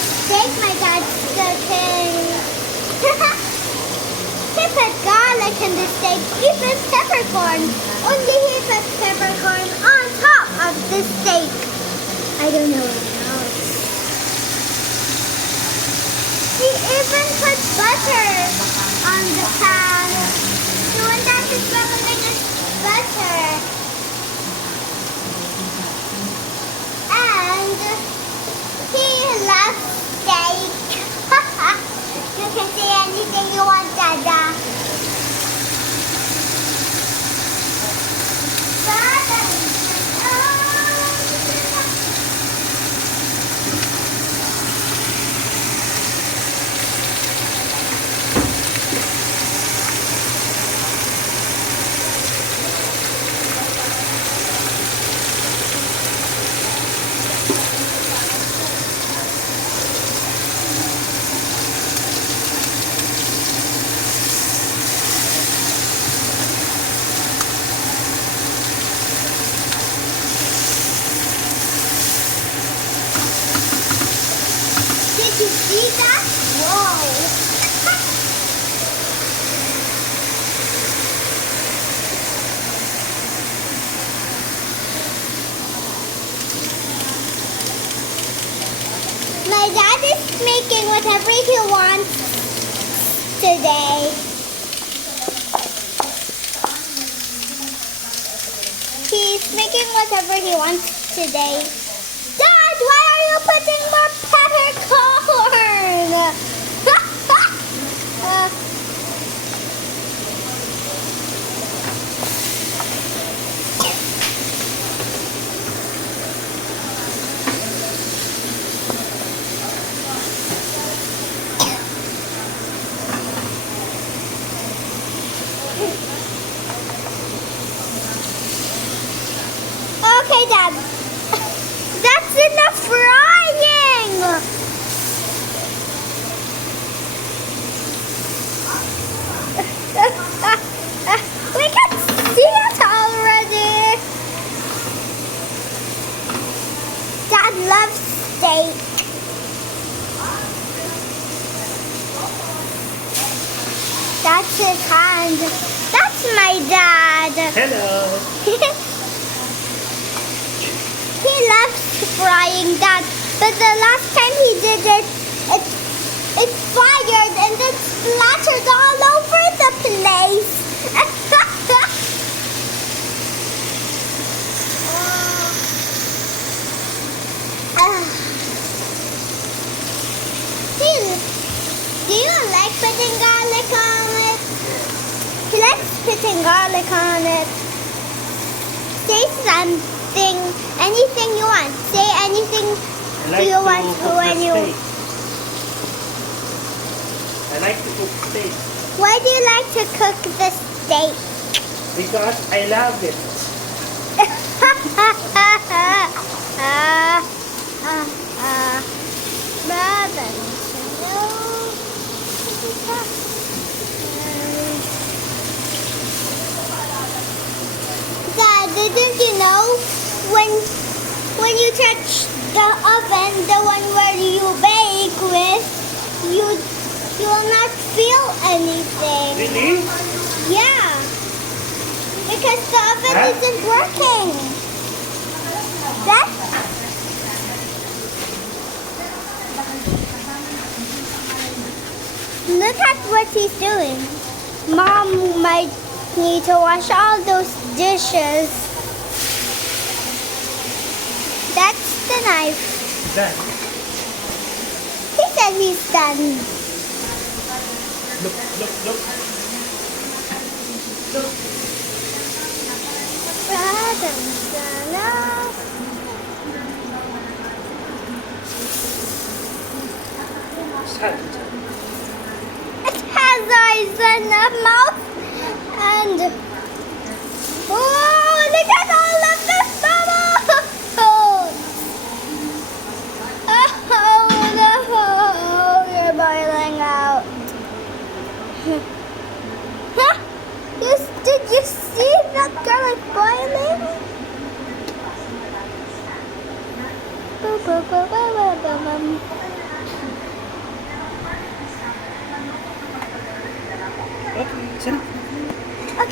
steak my dad's cooking. He put garlic in the steak, even peppercorn. Only he put peppercorn on top of the steak. I don't know what else. He even put butter on the pan. So when that is bubbling, it's butter. And he loves steak. You can say anything you want, Dada. Did you see that? Whoa! My dad is making whatever he wants today. He's making whatever he wants today. Dad, why are you putting more peppercorn? Okay, Dad. That's enough frying! We can see it already! Dad loves steak. That's his hand. That's my dad. Hello. He loves frying that, but the last time he did it, it fired and then splattered all over the place. Do you like putting garlic on it? He likes putting garlic on it. Say something, anything you want. Say anything you want when you. I like to cook steak. Why do you like to cook the steak? Because I love it. Brother. Dad, didn't you know when you touch the oven, the one where you bake with, you will not feel anything. Really? Yeah. Because the oven isn't working. That Look at what he's doing. Mom might need to wash all those dishes. That's the knife. Done. He said he's done. Look, look, look. Look. Salt. It has eyes and a mouth and oh, look at all of the bubbles! Oh, you're boiling out. Huh? Did you see that garlic boiling? Boom, boom, boom, boom, boom, boom. Sit down.